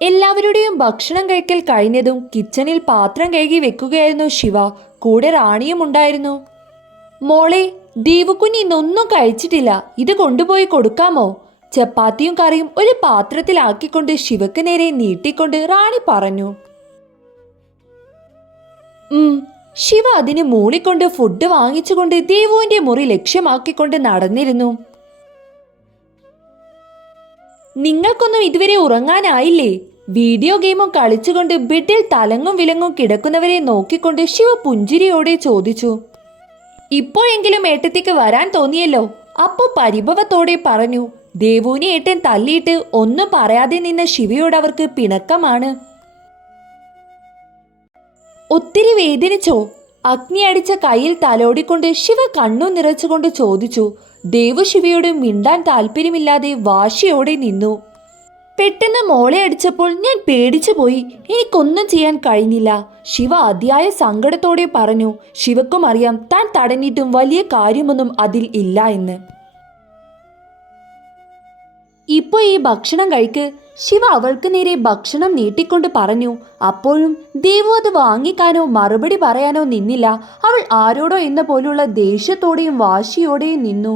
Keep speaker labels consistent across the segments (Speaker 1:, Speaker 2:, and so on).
Speaker 1: എല്ലാവരുടെയും ഭക്ഷണം കഴിക്കൽ കഴിഞ്ഞതും കിച്ചണിൽ പാത്രം കഴുകി വെക്കുകയായിരുന്നു ശിവ. കൂടെ റാണിയും ഉണ്ടായിരുന്നു. മോളെ ദീപുക്കുഞ്ഞി ഇന്നൊന്നും കഴിച്ചിട്ടില്ല. ഇത് കൊണ്ടുപോയി കൊടുക്കാമോ? ചപ്പാത്തിയും കറിയും ഒരു പാത്രത്തിലാക്കിക്കൊണ്ട് ശിവക്ക് നേരെ നീട്ടിക്കൊണ്ട് റാണി പറഞ്ഞു. ശിവ അതിന് മൂളിക്കൊണ്ട് ഫുഡ് വാങ്ങിച്ചുകൊണ്ട് ദേവുവിന്റെ മുറി ലക്ഷ്യമാക്കിക്കൊണ്ട് നടന്നിരുന്നു. നിങ്ങൾക്കൊന്നും ഇതുവരെ ഉറങ്ങാനായില്ലേ? വീഡിയോ ഗെയിമും കളിച്ചുകൊണ്ട് ബെഡിൽ തലങ്ങും വിലങ്ങും കിടക്കുന്നവരെ നോക്കിക്കൊണ്ട് ശിവ പുഞ്ചിരിയോടെ ചോദിച്ചു. ഇപ്പോഴെങ്കിലും ഏട്ടത്തേക്ക് വരാൻ തോന്നിയല്ലോ. അപ്പോ പരിഭവത്തോടെ പറഞ്ഞു ദേവുവിനെ ഏട്ടൻ തല്ലിയിട്ട് ഒന്നും പറയാതെ നിന്ന ശിവയോട് അവർക്ക് പിണക്കമാണ്. ഒത്തിരി വേദനിച്ചോ? അഗ്നി അടിച്ച കയ്യിൽ തലോടിക്കൊണ്ട് ശിവ കണ്ണു നിറച്ചുകൊണ്ട് ചോദിച്ചു ദേവു ശിവയോട് മിണ്ടാൻ താല്പര്യമില്ലാതെ വാശിയോടെ നിന്നു. പെട്ടെന്ന് മോളെ അടിച്ചപ്പോൾ ഞാൻ പേടിച്ചു പോയി. എനിക്കൊന്നും ചെയ്യാൻ കഴിഞ്ഞില്ല. ശിവ അതിയായ സങ്കടത്തോടെ പറഞ്ഞു ശിവക്കും അറിയാം താൻ തടഞ്ഞിട്ടും വലിയ കാര്യമൊന്നും അതിൽ ഇല്ല എന്ന്. ഇപ്പൊ ഈ ഭക്ഷണം കഴിക്ക്. ശിവ അവൾക്ക് നേരെ ഭക്ഷണം നീട്ടിക്കൊണ്ട് പറഞ്ഞു അപ്പോഴും ദേവു അത് വാങ്ങിക്കാനോ മറുപടി പറയാനോ നിന്നില്ല. അവൾ ആരോടോ എന്ന പോലുള്ള ദേഷ്യത്തോടെയും വാശിയോടെയും നിന്നു.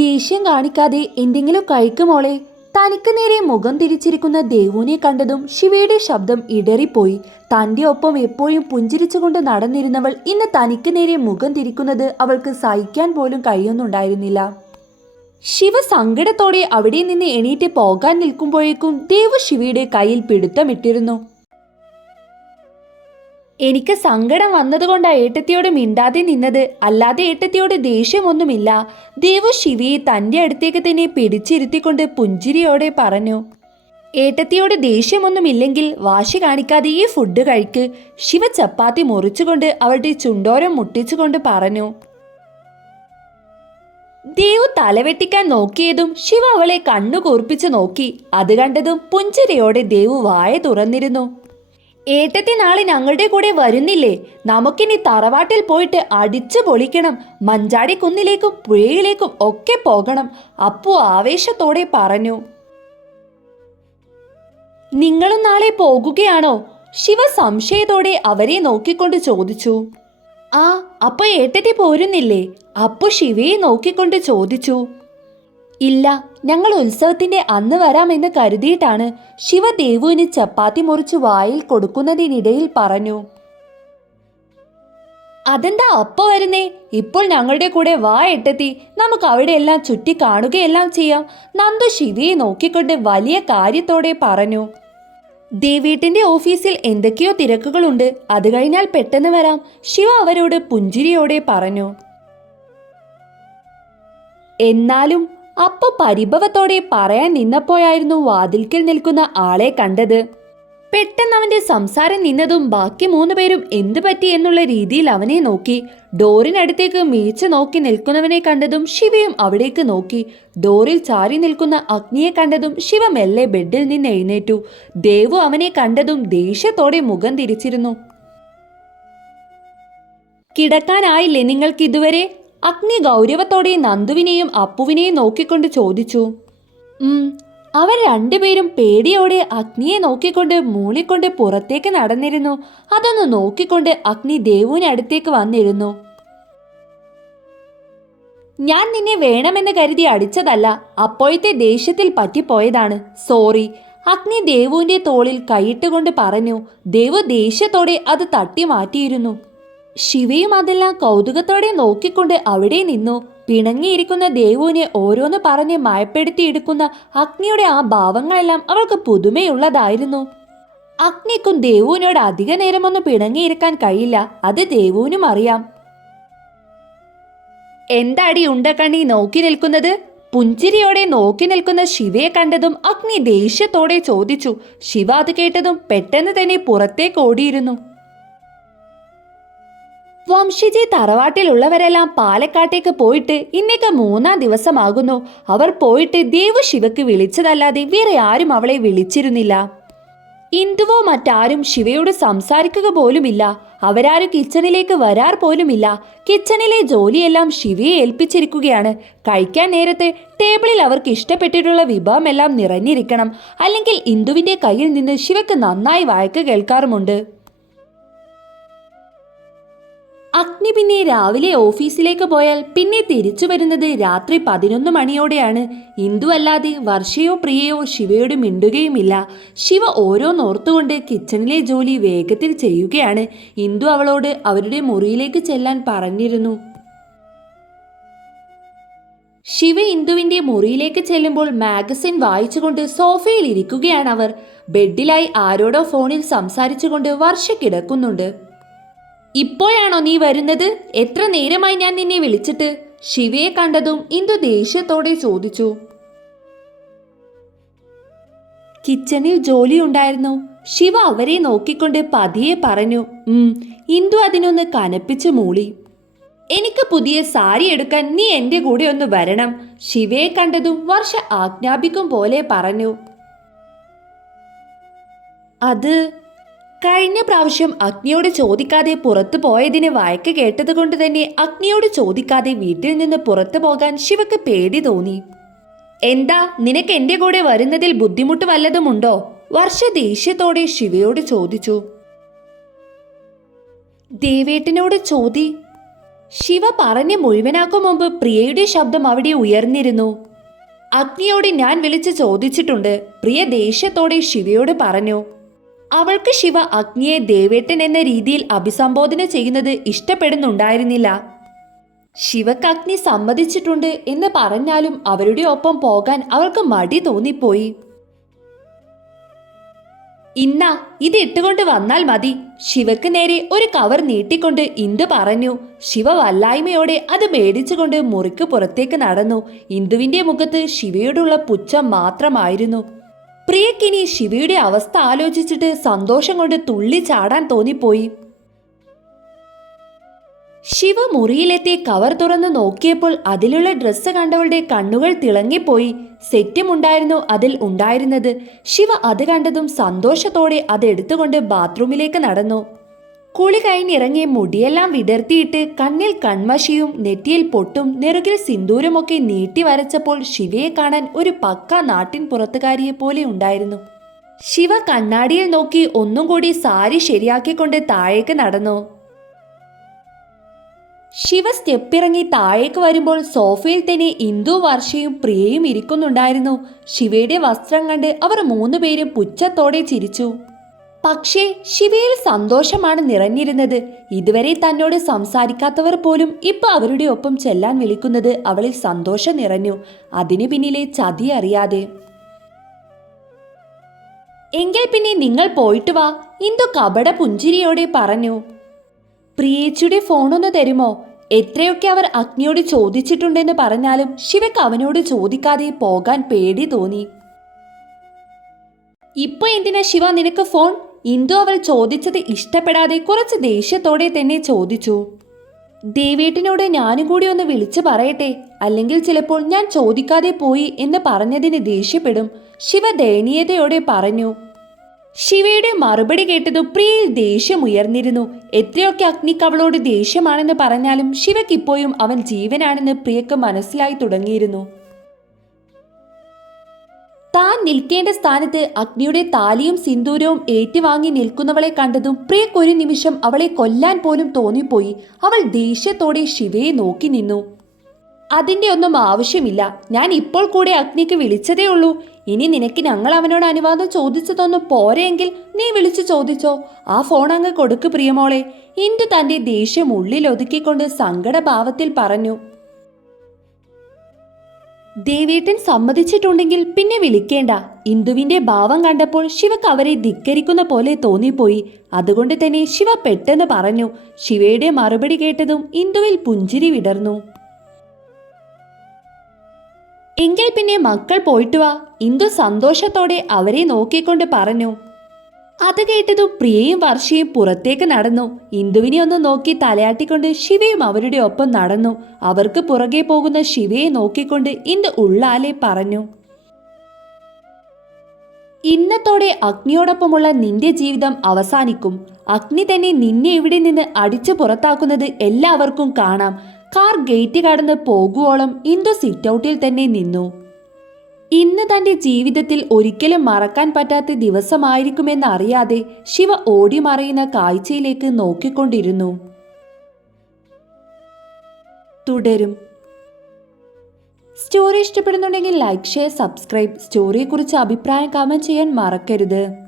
Speaker 1: ദേഷ്യം കാണിക്കാതെ എന്തെങ്കിലും കഴിക്കുമോളെ തനിക്ക് നേരെ മുഖം തിരിച്ചിരിക്കുന്ന ദേവുവിനെ കണ്ടതും ശിവയുടെ ശബ്ദം ഇടറിപ്പോയി. തന്റെ ഒപ്പം എപ്പോഴും പുഞ്ചിരിച്ചുകൊണ്ട് നടന്നിരുന്നവൾ ഇന്ന് തനിക്ക് നേരെ മുഖം തിരിക്കുന്നത് അവൾക്ക് സഹിക്കാൻ പോലും കഴിയുന്നുണ്ടായിരുന്നില്ല. ശിവ സങ്കടത്തോടെ അവിടെ നിന്ന് എണീറ്റ് പോകാൻ നിൽക്കുമ്പോഴേക്കും ദേവു ശിവയുടെ കയ്യിൽ പിടുത്തമിട്ടിരുന്നു. എനിക്ക് സങ്കടം വന്നതുകൊണ്ട് ഏട്ടത്തിയോട് മിണ്ടാതെ നിന്നത്. അല്ലാതെ ഏട്ടത്തിയോട് ദേഷ്യമൊന്നുമില്ല. ദേവു ശിവയെ തന്റെ അടുത്തേക്ക് തന്നെ പിടിച്ചിരുത്തിക്കൊണ്ട് പുഞ്ചിരിയോടെ പറഞ്ഞു ഏട്ടത്തിയോട് ദേഷ്യമൊന്നുമില്ലെങ്കിൽ വാശി കാണിക്കാതെ ഈ ഫുഡ് കഴിക്ക്. ശിവ ചപ്പാത്തി മുറിച്ചുകൊണ്ട് അവളുടെ ചുണ്ടോരം മുട്ടിച്ചുകൊണ്ട് പറഞ്ഞു ദേവു തലവെട്ടിക്കാൻ നോക്കിയതും ശിവ അവളെ കണ്ണു കൂർപ്പിച്ചു നോക്കി. അത് കണ്ടതും പുഞ്ചിരിയോടെ ദേവു വായ തുറന്നിരുന്നു. ഏറ്റത്തെ നാളെ ഞങ്ങളുടെ കൂടെ വരുന്നില്ലേ? നമുക്കിനി തറവാട്ടിൽ പോയിട്ട് അടിച്ചു പൊളിക്കണം. മഞ്ചാടി കുന്നിലേക്കും പുഴയിലേക്കും ഒക്കെ പോകണം അപ്പു ആവേശത്തോടെ പറഞ്ഞു. നിങ്ങളും നാളെ പോകുകയാണോ? ശിവ സംശയത്തോടെ അവരെ നോക്കിക്കൊണ്ട് ചോദിച്ചു. ആ അപ്പ ഏട്ടത്തി പോരുന്നില്ലേ? അപ്പു ശിവയെ നോക്കിക്കൊണ്ട് ചോദിച്ചു. ഇല്ല ഞങ്ങൾ ഉത്സവത്തിന്റെ അന്ന് വരാമെന്ന് കരുതിയിട്ടാണ് ശിവ ദേവുവിന് ചപ്പാത്തി മുറിച്ച് വായിൽ കൊടുക്കുന്നതിനിടയിൽ പറഞ്ഞു. അതെന്താ അപ്പ വരുന്നേ? ഇപ്പോൾ ഞങ്ങളുടെ കൂടെ വാ എട്ടെത്തി നമുക്ക് അവിടെയെല്ലാം ചുറ്റി കാണുകയെല്ലാം ചെയ്യാം. നന്ദു ശിവയെ നോക്കിക്കൊണ്ട് വലിയ കാര്യത്തോടെ പറഞ്ഞു. ദേവീട്ടിന്റെ ഓഫീസിൽ എന്തൊക്കെയോ തിരക്കുകളുണ്ട്. അത് കഴിഞ്ഞാൽ പെട്ടെന്ന് വരാം. ശിവ അവരോട് പുഞ്ചിരിയോടെ പറഞ്ഞു. എന്നാലും അപ്പ പരിഭവത്തോടെ പറയാൻ നിന്നപ്പോയായിരുന്നു വാതിൽക്കൽ നിൽക്കുന്ന ആളെ കണ്ടത്. പെട്ടെന്ന് അവന്റെ സംസാരം നിന്നതും ബാക്കി മൂന്ന് പേരും എന്തു പറ്റി എന്നുള്ള രീതിയിൽ അവനെ നോക്കി. ഡോറിനടുത്തേക്ക് മീച്ച നോക്കി നിൽക്കുന്നവനെ കണ്ടതും ശിവയും അവിടേക്ക് നോക്കി. ഡോറിൽ ചാരി നിൽക്കുന്ന അഗ്നിയെ കണ്ടതും ശിവ മെല്ലെ ബെഡിൽ നിന്ന് എഴുന്നേറ്റു. ദേവു അവനെ കണ്ടതും ദേഷ്യത്തോടെ മുഖം തിരിച്ചിരുന്നു. കിടക്കാനായില്ലേ നിങ്ങൾക്ക് ഇതുവരെ? അഗ്നി ഗൗരവത്തോടെ നന്ദുവിനെയും അപ്പുവിനെയും നോക്കിക്കൊണ്ട് ചോദിച്ചു. അവർ രണ്ടുപേരും പേടിയോടെ അഗ്നിയെ നോക്കിക്കൊണ്ട് മൂളിക്കൊണ്ട് പുറത്തേക്ക് നടന്നിരുന്നു. അതൊന്ന് നോക്കിക്കൊണ്ട് അഗ്നി ദേവുവിന് അടുത്തേക്ക് വന്നിരുന്നു. ഞാൻ നിന്നെ വേണമെന്ന് കരുതി അടിച്ചതല്ല അപ്പോഴത്തെ ദേഷ്യത്തിൽ പറ്റിപ്പോയതാണ്. സോറി. അഗ്നി ദേവുവിന്റെ തോളിൽ കൈയിട്ടുകൊണ്ട് പറഞ്ഞു. ദേവു ദേഷ്യത്തോടെ അത് തട്ടി മാറ്റിയിരുന്നു. ശിവയും അതെല്ലാം കൗതുകത്തോടെ നോക്കിക്കൊണ്ട് അവിടെ നിന്നു. പിണങ്ങിയിരിക്കുന്ന ദേവുവിനെ ഓരോന്ന് പറഞ്ഞ് മയപ്പെടുത്തിയെടുക്കുന്ന അഗ്നിയുടെ ആ ഭാവങ്ങളെല്ലാം അവൾക്ക് പുതുമയുള്ളതായിരുന്നു. അഗ്നിക്കും ദേവുവിനോട് അധിക നേരമൊന്നും പിണങ്ങിയിരിക്കാൻ കഴിയില്ല. അത് ദേവുവിനും അറിയാം. എന്താടി ഉണ്ടക്കണ്ണി നോക്കി നിൽക്കുന്നത്? പുഞ്ചിരിയോടെ നോക്കി നിൽക്കുന്ന ശിവയെ കണ്ടതും അഗ്നി ദേഷ്യത്തോടെ ചോദിച്ചു. ശിവ അത് കേട്ടതും പെട്ടെന്ന് തന്നെ പുറത്തേക്ക് ഓടിയിരുന്നു. വംശിജി തറവാട്ടിലുള്ളവരെല്ലാം പാലക്കാട്ടേക്ക് പോയിട്ട് ഇന്നേക്ക് മൂന്നാം ദിവസമാകുന്നു. അവർ പോയിട്ട് ദേവു ശിവക്ക് വിളിച്ചതല്ലാതെ വേറെ ആരും അവളെ വിളിച്ചിരുന്നില്ല. ഇന്ദുവോ മറ്റാരും ശിവയോട് സംസാരിക്കുക പോലുമില്ല. അവരാരും കിച്ചണിലേക്ക് വരാർ പോലുമില്ല. കിച്ചണിലെ ജോലിയെല്ലാം ശിവയെ ഏൽപ്പിച്ചിരിക്കുകയാണ്. കഴിക്കാൻ നേരത്തെ ടേബിളിൽ അവർക്ക് ഇഷ്ടപ്പെട്ടിട്ടുള്ള വിഭവമെല്ലാം നിറഞ്ഞിരിക്കണം. അല്ലെങ്കിൽ ഇന്ദുവിന്റെ കയ്യിൽ നിന്ന് ശിവക്ക് നന്നായി വഴക്ക് കേൾക്കാറുമുണ്ട്. അഗ്നി പിന്നെ രാവിലെ ഓഫീസിലേക്ക് പോയാൽ പിന്നെ തിരിച്ചു വരുന്നത് രാത്രി പതിനൊന്ന് മണിയോടെയാണ്. ഇന്ദു അല്ലാതെ വർഷയോ പ്രിയയോ ശിവയോട് മിണ്ടുകയുമില്ല. ശിവ ഓരോന്നോർത്തുകൊണ്ട് കിച്ചണിലെ ജോലി വേഗത്തിൽ ചെയ്യുകയാണ്. ഇന്ദു അവളോട് അവരുടെ മുറിയിലേക്ക് ചെല്ലാൻ പറഞ്ഞിരുന്നു. ശിവ ഇന്ദുവിന്റെ മുറിയിലേക്ക് ചെല്ലുമ്പോൾ മാഗസിൻ വായിച്ചുകൊണ്ട് സോഫയിൽ ഇരിക്കുകയാണ് അവർ. ബെഡിലായി ആരോടോ ഫോണിൽ സംസാരിച്ചുകൊണ്ട് വർഷ കിടക്കുന്നുണ്ട്. ഇപ്പോഴാണോ നീ വരുന്നത്? എത്ര നേരമായി ഞാൻ നിന്നെ വിളിച്ചിട്ട്? ശിവയെ കണ്ടതും ഇന്ദു ദേഷ്യത്തോടെ ചോദിച്ചു. കിച്ചണിൽ ജോലി ഉണ്ടായിരുന്നു. ശിവ അവരെ നോക്കിക്കൊണ്ട് പതിയെ പറഞ്ഞു ഉം ഇന്ദു അതിനൊന്ന് കനപ്പിച്ചു മൂളി. എനിക്ക് പുതിയ സാരി എടുക്കാൻ നീ എന്റെ കൂടെ ഒന്ന് വരണം. ശിവയെ കണ്ടതും വർഷ ആജ്ഞാപിക്കും പോലെ പറഞ്ഞു. അത് കഴിഞ്ഞ പ്രാവശ്യം അഗ്നിയോട് ചോദിക്കാതെ പുറത്തു പോയതിന് വഴക്ക് കേട്ടത് കൊണ്ട് തന്നെ അഗ്നിയോട് ചോദിക്കാതെ വീട്ടിൽ നിന്ന് പുറത്തു പോകാൻ ശിവക്ക് പേടി തോന്നി. എന്താ നിനക്ക് എന്റെ കൂടെ വരുന്നതിൽ ബുദ്ധിമുട്ട് വല്ലതുമുണ്ടോ? വർഷ ദേഷ്യത്തോടെ ശിവയോട് ചോദിച്ചു. ദേവേട്ടനോട് ചോദി. ശിവ പറഞ്ഞ് മുഴുവനാക്കും മുമ്പ് പ്രിയയുടെ ശബ്ദം അവിടെ ഉയർന്നിരുന്നു. അഗ്നിയോട് ഞാൻ വിളിച്ച് ചോദിച്ചിട്ടുണ്ട്. പ്രിയ ദേഷ്യത്തോടെ ശിവയോട് പറഞ്ഞു. അവൾക്ക് ശിവ അഗ്നിയെ ദേവേട്ടൻ എന്ന രീതിയിൽ അഭിസംബോധന ചെയ്യുന്നത് ഇഷ്ടപ്പെടുന്നുണ്ടായിരുന്നില്ല. ശിവക്ക് അഗ്നി സമ്മതിച്ചിട്ടുണ്ട് എന്ന് പറഞ്ഞാലും അവരുടെ ഒപ്പം പോകാൻ അവൾക്ക് മടി തോന്നിപ്പോയി. ഇന്ന ഇത് ഇട്ടുകൊണ്ട് വന്നാൽ മതി. ശിവക്ക് നേരെ ഒരു കവർ നീട്ടിക്കൊണ്ട് ഇന്ദു പറഞ്ഞു ശിവ വല്ലായ്മയോടെ അത് മേടിച്ചുകൊണ്ട് മുറിക്ക് പുറത്തേക്ക് നടന്നു. ഇന്ദുവിന്റെ മുഖത്ത് ശിവയോടുള്ള പുച്ഛം മാത്രമായിരുന്നു. പ്രിയക്കിനി ശിവയുടെ അവസ്ഥ ആലോചിച്ചിട്ട് സന്തോഷം കൊണ്ട് തുള്ളി ചാടാൻ തോന്നിപ്പോയി. ശിവ മുറിയിലെത്തി കവർ തുറന്നു നോക്കിയപ്പോൾ അതിലുള്ള ഡ്രസ്സ് കണ്ടവളുടെ കണ്ണുകൾ തിളങ്ങിപ്പോയി. സെറ്റുമുണ്ടായിരുന്നു അതിൽ ഉണ്ടായിരുന്നത്. ശിവ അത് കണ്ടതും സന്തോഷത്തോടെ അതെടുത്തുകൊണ്ട് ബാത്റൂമിലേക്ക് നടന്നു. കുളി കഴിഞ്ഞിറങ്ങിയ മുടിയെല്ലാം വിടർത്തിയിട്ട് കണ്ണിൽ കൺമഷിയും നെറ്റിയിൽ പൊട്ടും നെറുകിൽ സിന്ദൂരമൊക്കെ നീട്ടി വരച്ചപ്പോൾ ശിവയെ കാണാൻ ഒരു പക്ക നാട്ടിൻ പുറത്തുകാരിയെ പോലെ ഉണ്ടായിരുന്നു. ശിവ കണ്ണാടിയിൽ നോക്കി ഒന്നും കൂടി സാരി ശരിയാക്കിക്കൊണ്ട് താഴേക്ക് നടന്നു. ശിവ സ്റ്റെപ്പിറങ്ങി താഴേക്ക് വരുമ്പോൾ സോഫയിൽ തന്നെ ഇന്ദു വർഷയും പ്രിയയും ഇരിക്കുന്നുണ്ടായിരുന്നു. ശിവയുടെ വസ്ത്രം കണ്ട് അവർ മൂന്നുപേരും പുച്ഛത്തോടെ ചിരിച്ചു. പക്ഷേ ശിവയിൽ സന്തോഷമാണ് നിറഞ്ഞിരുന്നത്. ഇതുവരെ തന്നോട് സംസാരിക്കാത്തവർ പോലും ഇപ്പൊ അവരുടെ ഒപ്പം ചെല്ലാൻ വിളിക്കുന്നത് അവളിൽ സന്തോഷം നിറഞ്ഞു. അതിനു പിന്നിലെ ചതി അറിയാതെ. എങ്കിൽ പിന്നെ നിങ്ങൾ പോയിട്ട് വാ. ഇന്ദു കപട പുഞ്ചിരിയോടെ പറഞ്ഞു. പ്രിയേച്ചിയുടെ ഫോണൊന്ന് തരുമോ? എത്രയൊക്കെ അവർ അഗ്നിയോട് ചോദിച്ചിട്ടുണ്ടെന്ന് പറഞ്ഞാലും ശിവക്ക് അവനോട് ചോദിക്കാതെ പോകാൻ പേടി തോന്നി. ഇപ്പൊ എന്തിനാ ശിവ നിനക്ക് ഫോൺ? ഇന്ദു അവൾ ചോദിച്ചത് ഇഷ്ടപ്പെടാതെ കുറച്ച് ദേഷ്യത്തോടെ തന്നെ ചോദിച്ചു. ദേവേട്ടിനോട് ഞാനും കൂടി ഒന്ന് വിളിച്ചു പറയട്ടെ അല്ലെങ്കിൽ ചിലപ്പോൾ ഞാൻ ചോദിക്കാതെ പോയി എന്ന് പറഞ്ഞതിന് ദേഷ്യപ്പെടും ശിവ ദയനീയതയോടെ പറഞ്ഞു. ശിവയുടെ മറുപടി കേട്ടതും പ്രിയയിൽ ദേഷ്യം ഉയർന്നിരുന്നു എത്രയൊക്കെ അഗ്നിക്ക് ദേഷ്യമാണെന്ന് പറഞ്ഞാലും ശിവയ്ക്കിപ്പോഴും അവൻ ജീവനാണെന്ന് പ്രിയക്ക് മനസ്സിലായി തുടങ്ങിയിരുന്നു. താൻ നിൽക്കേണ്ട സ്ഥാനത്ത് അഗ്നിയുടെ താലിയും സിന്ദൂരവും ഏറ്റുവാങ്ങി നിൽക്കുന്നവളെ കണ്ടതും പ്രിയക്കൊരു നിമിഷം അവളെ കൊല്ലാൻ പോലും തോന്നിപ്പോയി. അവൾ ദേഷ്യത്തോടെ ശിവയെ നോക്കി നിന്നു. അതിന്റെ ഒന്നും ആവശ്യമില്ല. ഞാൻ ഇപ്പോൾ കൂടെ അഗ്നിക്ക് വിളിച്ചതേ ഉള്ളൂ. ഇനി നിനക്ക് ഞങ്ങൾ അവനോട് അനുവാദം ചോദിച്ചതൊന്നും പോരെയെങ്കിൽ നീ വിളിച്ചു ചോദിച്ചോ. ആ ഫോൺ അങ്ങ് കൊടുക്ക് പ്രിയമോളെ. ഇന്ദു തന്റെ ദേഷ്യം ഉള്ളിൽ ഒതുക്കിക്കൊണ്ട് സങ്കടഭാവത്തിൽ പറഞ്ഞു. ദേവേട്ടൻ സമ്മതിച്ചിട്ടുണ്ടെങ്കിൽ പിന്നെ വിളിക്കേണ്ട. ഇന്ദുവിന്റെ ഭാവം കണ്ടപ്പോൾ ശിവക്ക് അവരെ ധിക്കരിക്കുന്ന പോലെ തോന്നിപ്പോയി. അതുകൊണ്ട് തന്നെ ശിവ പെട്ടെന്ന് പറഞ്ഞു. ശിവയുടെ മറുപടി കേട്ടതും ഇന്ദുവിൽ പുഞ്ചിരി വിടർന്നു. എങ്കിൽ പിന്നെ മക്കൾ പോയിട്ടുവാ ഇന്ദു സന്തോഷത്തോടെ അവരെ നോക്കിക്കൊണ്ട് പറഞ്ഞു. അത് കേട്ടതും പ്രിയയും വർഷയും പുറത്തേക്ക് നടന്നു. ഇന്ദുവിനെ ഒന്ന് നോക്കി തലയാട്ടിക്കൊണ്ട് ശിവയും അവരുടെ ഒപ്പം നടന്നു. അവർക്ക് പുറകെ പോകുന്ന ശിവയെ നോക്കിക്കൊണ്ട് ഇന്ദു ഉള്ളാലെ പറഞ്ഞു. ഇന്നത്തോടെ അഗ്നിയോടൊപ്പമുള്ള നിന്റെ ജീവിതം അവസാനിക്കും. അഗ്നി തന്നെ നിന്നെ ഇവിടെ നിന്ന് അടിച്ചു പുറത്താക്കുന്നത് എല്ലാവർക്കും കാണാം. കാർ ഗേറ്റ് കടന്ന് പോകുവോളം ഇന്ദു സിറ്റ് ഔട്ടിൽ തന്നെ നിന്നു. ഇന്ന് തന്റെ ജീവിതത്തിൽ ഒരിക്കലും മറക്കാൻ പറ്റാത്ത ദിവസമായിരിക്കുമെന്ന് അറിയാതെ ശിവ ഓടി മറയുന്ന കാഴ്ചയിലേക്ക് നോക്കിക്കൊണ്ടിരുന്നു. തുടരും. സ്റ്റോറി ഇഷ്ടപ്പെടുന്നുണ്ടെങ്കിൽ ലൈക്ക് ഷെയർ സബ്സ്ക്രൈബ്. സ്റ്റോറിയെക്കുറിച്ച് അഭിപ്രായം കമന്റ് ചെയ്യാൻ മറക്കരുത്.